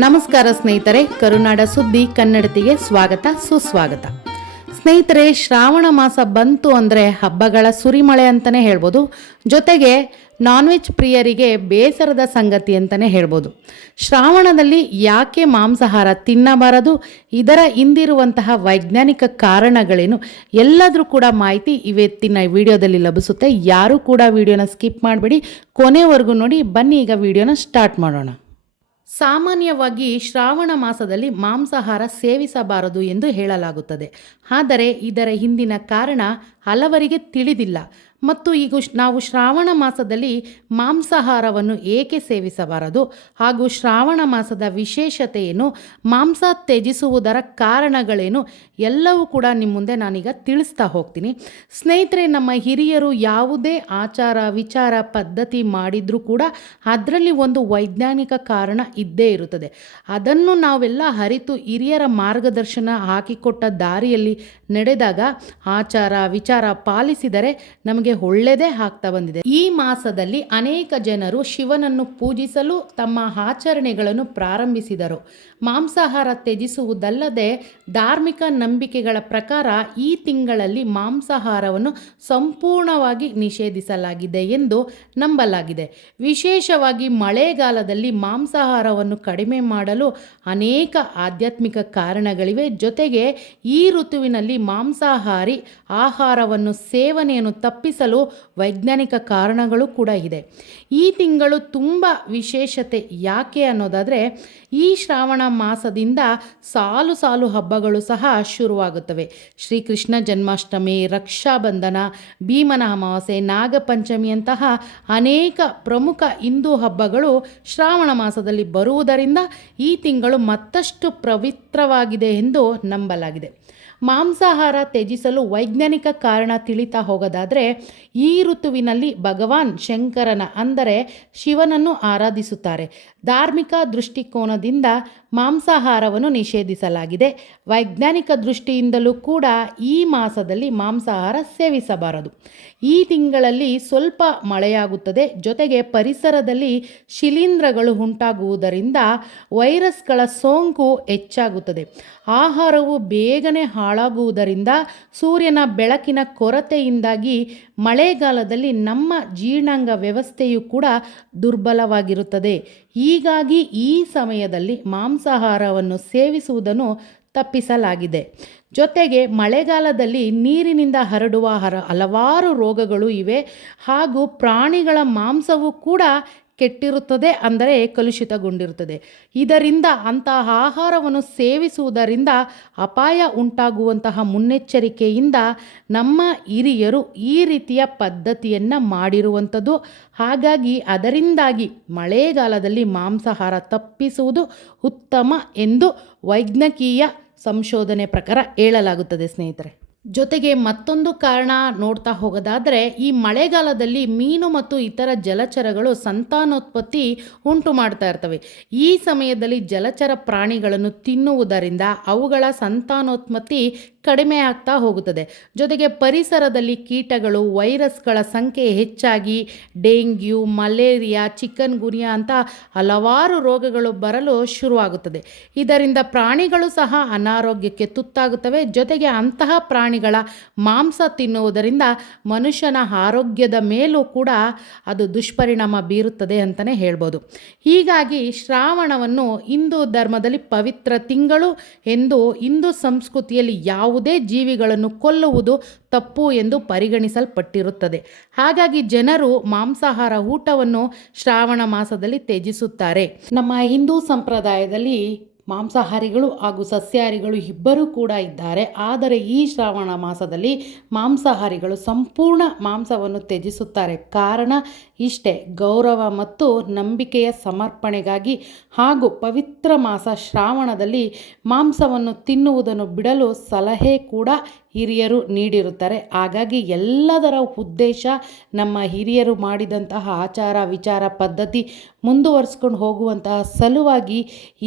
ನಮಸ್ಕಾರ ಸ್ನೇಹಿತರೆ, ಕರುನಾಡ ಸುದ್ದಿ ಕನ್ನಡತಿಗೆ ಸ್ವಾಗತ ಸುಸ್ವಾಗತ. ಸ್ನೇಹಿತರೆ, ಶ್ರಾವಣ ಮಾಸ ಬಂತು ಅಂದರೆ ಹಬ್ಬಗಳ ಸುರಿಮಳೆ ಅಂತಲೇ ಹೇಳ್ಬೋದು. ಜೊತೆಗೆ ನಾನ್ ವೆಜ್ ಪ್ರಿಯರಿಗೆ ಬೇಸರದ ಸಂಗತಿ ಅಂತಲೇ ಹೇಳ್ಬೋದು. ಶ್ರಾವಣದಲ್ಲಿ ಯಾಕೆ ಮಾಂಸಾಹಾರ ತಿನ್ನಬಾರದು, ಇದರ ಹಿಂದಿರುವಂತಹ ವೈಜ್ಞಾನಿಕ ಕಾರಣಗಳೇನು, ಎಲ್ಲದರೂ ಕೂಡ ಮಾಹಿತಿ ಇವತ್ತಿನ ವಿಡಿಯೋದಲ್ಲಿ ಲಭಿಸುತ್ತೆ. ಯಾರೂ ಕೂಡ ವಿಡಿಯೋನ ಸ್ಕಿಪ್ ಮಾಡಬೇಡಿ, ಕೊನೆವರೆಗೂ ನೋಡಿ. ಬನ್ನಿ ಈಗ ವಿಡಿಯೋನ ಸ್ಟಾರ್ಟ್ ಮಾಡೋಣ. ಸಾಮಾನ್ಯವಾಗಿ ಶ್ರಾವಣ ಮಾಸದಲ್ಲಿ ಮಾಂಸಾಹಾರ ಸೇವಿಸಬಾರದು ಎಂದು ಹೇಳಲಾಗುತ್ತದೆ. ಆದರೆ ಇದರ ಹಿಂದಿನ ಕಾರಣ ಹಲವರಿಗೆ ತಿಳಿದಿಲ್ಲ. ಮತ್ತು ಈಗ ನಾವು ಶ್ರಾವಣ ಮಾಸದಲ್ಲಿ ಮಾಂಸಾಹಾರವನ್ನು ಏಕೆ ಸೇವಿಸಬಾರದು ಹಾಗೂ ಶ್ರಾವಣ ಮಾಸದ ವಿಶೇಷತೆ ಏನು, ಮಾಂಸ ತ್ಯಜಿಸುವುದರ ಕಾರಣಗಳೇನು, ಎಲ್ಲವೂ ಕೂಡ ನಿಮ್ಮ ಮುಂದೆ ನಾನೀಗ ತಿಳಿಸ್ತಾ ಹೋಗ್ತೀನಿ. ಸ್ನೇಹಿತರೆ, ನಮ್ಮ ಹಿರಿಯರು ಯಾವುದೇ ಆಚಾರ ವಿಚಾರ ಪದ್ಧತಿ ಮಾಡಿದರೂ ಕೂಡ ಅದರಲ್ಲಿ ಒಂದು ವೈಜ್ಞಾನಿಕ ಕಾರಣ ಇದ್ದೇ ಇರುತ್ತದೆ. ಅದನ್ನು ನಾವೆಲ್ಲ ಅರಿತು ಹಿರಿಯರ ಮಾರ್ಗದರ್ಶನ ಹಾಕಿಕೊಟ್ಟ ದಾರಿಯಲ್ಲಿ ನಡೆದಾಗ, ಆಚಾರ ವಿಚಾರ ಪಾಲಿಸಿದರೆ ನಮಗೆ ಒಳ್ಳೆಯದೇ ಆಗ್ತಾ ಬಂದಿದೆ. ಈ ಮಾಸದಲ್ಲಿ ಅನೇಕ ಜನರು ಶಿವನನ್ನು ಪೂಜಿಸಲು ತಮ್ಮ ಆಚರಣೆಗಳನ್ನು ಪ್ರಾರಂಭಿಸಿದರು. ಮಾಂಸಾಹಾರ ತ್ಯಜಿಸುವುದಲ್ಲದೆ ಧಾರ್ಮಿಕ ನಂಬಿಕೆಗಳ ಪ್ರಕಾರ ಈ ತಿಂಗಳಲ್ಲಿ ಮಾಂಸಾಹಾರವನ್ನು ಸಂಪೂರ್ಣವಾಗಿ ನಿಷೇಧಿಸಲಾಗಿದೆ ಎಂದು ನಂಬಲಾಗಿದೆ. ವಿಶೇಷವಾಗಿ ಮಳೆಗಾಲದಲ್ಲಿ ಮಾಂಸಾಹಾರವನ್ನು ಕಡಿಮೆ ಮಾಡಲು ಅನೇಕ ಆಧ್ಯಾತ್ಮಿಕ ಕಾರಣಗಳಿವೆ. ಜೊತೆಗೆ ಈ ಋತುವಿನಲ್ಲಿ ಮಾಂಸಾಹಾರಿ ಆಹಾರವನ್ನು ಸೇವನೆಯನ್ನು ತಪ್ಪಿಸಲು ವೈಜ್ಞಾನಿಕ ಕಾರಣಗಳು ಕೂಡ ಇದೆ. ಈ ತಿಂಗಳು ತುಂಬ ವಿಶೇಷತೆ ಯಾಕೆ ಅನ್ನೋದಾದರೆ, ಈ ಶ್ರಾವಣ ಮಾಸದಿಂದ ಸಾಲು ಸಾಲು ಹಬ್ಬಗಳು ಸಹ ಶುರುವಾಗುತ್ತವೆ. ಶ್ರೀಕೃಷ್ಣ ಜನ್ಮಾಷ್ಟಮಿ, ರಕ್ಷಾಬಂಧನ, ಭೀಮನ ಅಮಾವಾಸ್ಯೆ, ನಾಗಪಂಚಮಿಯಂತಹ ಅನೇಕ ಪ್ರಮುಖ ಹಿಂದೂ ಹಬ್ಬಗಳು ಶ್ರಾವಣ ಮಾಸದಲ್ಲಿ ಬರುವುದರಿಂದ ಈ ತಿಂಗಳು ಮತ್ತಷ್ಟು ಪವಿತ್ರವಾಗಿದೆ ಎಂದು ನಂಬಲಾಗಿದೆ. ಮಾಂಸಾಹಾರ ತ್ಯಜಿಸಲು ವೈಜ್ಞಾನಿಕ ಕಾರಣ ತಿಳಿತಾ ಹೋಗೋದಾದರೆ, ಈ ಋತುವಿನಲ್ಲಿ ಭಗವಾನ್ ಶಂಕರನ ಅಂದರೆ ಶಿವನನ್ನು ಆರಾಧಿಸುತ್ತಾರೆ. ಧಾರ್ಮಿಕ ದೃಷ್ಟಿಕೋನದಿಂದ ಮಾಂಸಾಹಾರವನ್ನು ನಿಷೇಧಿಸಲಾಗಿದೆ. ವೈಜ್ಞಾನಿಕ ದೃಷ್ಟಿಯಿಂದಲೂ ಕೂಡ ಈ ಮಾಸದಲ್ಲಿ ಮಾಂಸಾಹಾರ ಸೇವಿಸಬಾರದು. ಈ ತಿಂಗಳಲ್ಲಿ ಸ್ವಲ್ಪ ಮಳೆಯಾಗುತ್ತದೆ. ಜೊತೆಗೆ ಪರಿಸರದಲ್ಲಿ ಶಿಲೀಂಧ್ರಗಳು ಉಂಟಾಗುವುದರಿಂದ ವೈರಸ್ಗಳ ಸೋಂಕು ಹೆಚ್ಚಾಗುತ್ತದೆ. ಆಹಾರವು ಬೇಗನೆ ಹಾಳಾಗುವುದರಿಂದ ಸೂರ್ಯನ ಬೆಳಕಿನ ಕೊರತೆಯಿಂದಾಗಿ ಮಳೆಗಾಲದಲ್ಲಿ ನಮ್ಮ ಜೀರ್ಣಾಂಗ ವ್ಯವಸ್ಥೆಯು ಕೂಡ ದುರ್ಬಲವಾಗಿರುತ್ತದೆ. ಹೀಗಾಗಿ ಈ ಸಮಯದಲ್ಲಿ ಮಾಂಸಾಹಾರವನ್ನು ಸೇವಿಸುವುದನ್ನು ತಪ್ಪಿಸಲಾಗಿದೆ. ಜೊತೆಗೆ ಮಳೆಗಾಲದಲ್ಲಿ ನೀರಿನಿಂದ ಹರಡುವ ಹಲವಾರು ರೋಗಗಳು ಇವೆ ಹಾಗೂ ಪ್ರಾಣಿಗಳ ಮಾಂಸವೂ ಕೂಡ ಕೆಟ್ಟಿರುತ್ತದೆ, ಅಂದರೆ ಕಲುಷಿತಗೊಂಡಿರುತ್ತದೆ. ಇದರಿಂದ ಅಂತಹ ಆಹಾರವನ್ನು ಸೇವಿಸುವುದರಿಂದ ಅಪಾಯ ಉಂಟಾಗುವಂತಹ ಮುನ್ನೆಚ್ಚರಿಕೆಯಿಂದ ನಮ್ಮ ಹಿರಿಯರು ಈ ರೀತಿಯ ಪದ್ಧತಿಯನ್ನು ಮಾಡಿರುವಂಥದ್ದು. ಹಾಗಾಗಿ ಅದರಿಂದಾಗಿ ಮಳೆಗಾಲದಲ್ಲಿ ಮಾಂಸಾಹಾರ ತಪ್ಪಿಸುವುದು ಉತ್ತಮ ಎಂದು ವೈಜ್ಞಾನಿಕ ಸಂಶೋಧನೆ ಪ್ರಕಾರ ಹೇಳಲಾಗುತ್ತದೆ ಸ್ನೇಹಿತರೆ. ಜೊತೆಗೆ ಮತ್ತೊಂದು ಕಾರಣ ನೋಡ್ತಾ ಹೋಗೋದಾದರೆ, ಈ ಮಳೆಗಾಲದಲ್ಲಿ ಮೀನು ಮತ್ತು ಇತರ ಜಲಚರಗಳು ಸಂತಾನೋತ್ಪತ್ತಿ ಉಂಟು ಮಾಡ್ತಾ ಇರ್ತವೆ. ಈ ಸಮಯದಲ್ಲಿ ಜಲಚರ ಪ್ರಾಣಿಗಳನ್ನು ತಿನ್ನುವುದರಿಂದ ಅವುಗಳ ಸಂತಾನೋತ್ಪತ್ತಿ ಕಡಿಮೆ ಆಗ್ತಾ ಹೋಗುತ್ತದೆ. ಜೊತೆಗೆ ಪರಿಸರದಲ್ಲಿ ಕೀಟಗಳು, ವೈರಸ್ಗಳ ಸಂಖ್ಯೆ ಹೆಚ್ಚಾಗಿ ಡೆಂಗ್ಯೂ, ಮಲೇರಿಯಾ, ಚಿಕನ್ ಗುನ್ಯಾ ಅಂತ ಹಲವಾರು ರೋಗಗಳು ಬರಲು ಶುರುವಾಗುತ್ತದೆ. ಇದರಿಂದ ಪ್ರಾಣಿಗಳು ಸಹ ಅನಾರೋಗ್ಯಕ್ಕೆ ತುತ್ತಾಗುತ್ತವೆ. ಜೊತೆಗೆ ಅಂತಹ ಪ್ರಾಣಿಗಳ ಮಾಂಸ ತಿನ್ನುವುದರಿಂದ ಮನುಷ್ಯನ ಆರೋಗ್ಯದ ಮೇಲೂ ಕೂಡ ಅದು ದುಷ್ಪರಿಣಾಮ ಬೀರುತ್ತದೆ ಅಂತಲೇ ಹೇಳ್ಬೋದು. ಹೀಗಾಗಿ ಶ್ರಾವಣವನ್ನು ಹಿಂದೂ ಧರ್ಮದಲ್ಲಿ ಪವಿತ್ರ ತಿಂಗಳು ಎಂದು, ಹಿಂದೂ ಸಂಸ್ಕೃತಿಯಲ್ಲಿ ಯಾವುದೇ ಜೀವಿಗಳನ್ನು ಕೊಲ್ಲುವುದು ತಪ್ಪು ಎಂದು ಪರಿಗಣಿಸಲ್ಪಟ್ಟಿರುತ್ತದೆ. ಹಾಗಾಗಿ ಜನರು ಮಾಂಸಾಹಾರ ಊಟವನ್ನು ಶ್ರಾವಣ ಮಾಸದಲ್ಲಿ ತ್ಯಜಿಸುತ್ತಾರೆ. ನಮ್ಮ ಹಿಂದೂ ಸಂಪ್ರದಾಯದಲ್ಲಿ ಮಾಂಸಾಹಾರಿಗಳು ಹಾಗೂ ಸಸ್ಯಾಹಾರಿಗಳು ಇಬ್ಬರೂ ಕೂಡ ಇದ್ದಾರೆ. ಆದರೆ ಈ ಶ್ರಾವಣ ಮಾಸದಲ್ಲಿ ಮಾಂಸಾಹಾರಿಗಳು ಸಂಪೂರ್ಣ ಮಾಂಸವನ್ನು ತ್ಯಜಿಸುತ್ತಾರೆ. ಕಾರಣ ಇಷ್ಟೇ, ಗೌರವ ಮತ್ತು ನಂಬಿಕೆಯ ಸಮರ್ಪಣೆಗಾಗಿ ಹಾಗೂ ಪವಿತ್ರ ಮಾಸ ಶ್ರಾವಣದಲ್ಲಿ ಮಾಂಸವನ್ನು ತಿನ್ನುವುದನ್ನು ಬಿಡಲು ಸಲಹೆ ಕೂಡ ಹಿರಿಯರು ನೀಡಿರುತ್ತಾರೆ. ಹಾಗಾಗಿ ಎಲ್ಲದರ ಉದ್ದೇಶ ನಮ್ಮ ಹಿರಿಯರು ಮಾಡಿದಂತಹ ಆಚಾರ ವಿಚಾರ ಪದ್ಧತಿ ಮುಂದುವರಿಸ್ಕೊಂಡು ಹೋಗುವಂತಹ ಸಲುವಾಗಿ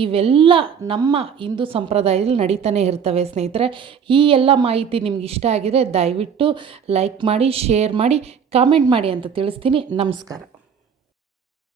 ಇವೆಲ್ಲ ನಮ್ಮ ಹಿಂದೂ ಸಂಪ್ರದಾಯದಲ್ಲಿ ನಡೀತಾನೆ ಇರ್ತವೆ ಸ್ನೇಹಿತರೆ. ಈ ಎಲ್ಲ ಮಾಹಿತಿ ನಿಮ್ಗೆ ಇಷ್ಟ ಆಗಿದೆ ದಯವಿಟ್ಟು ಲೈಕ್ ಮಾಡಿ, ಶೇರ್ ಮಾಡಿ, ಕಾಮೆಂಟ್ ಮಾಡಿ ಅಂತ ತಿಳಿಸ್ತೀನಿ. ನಮಸ್ಕಾರ.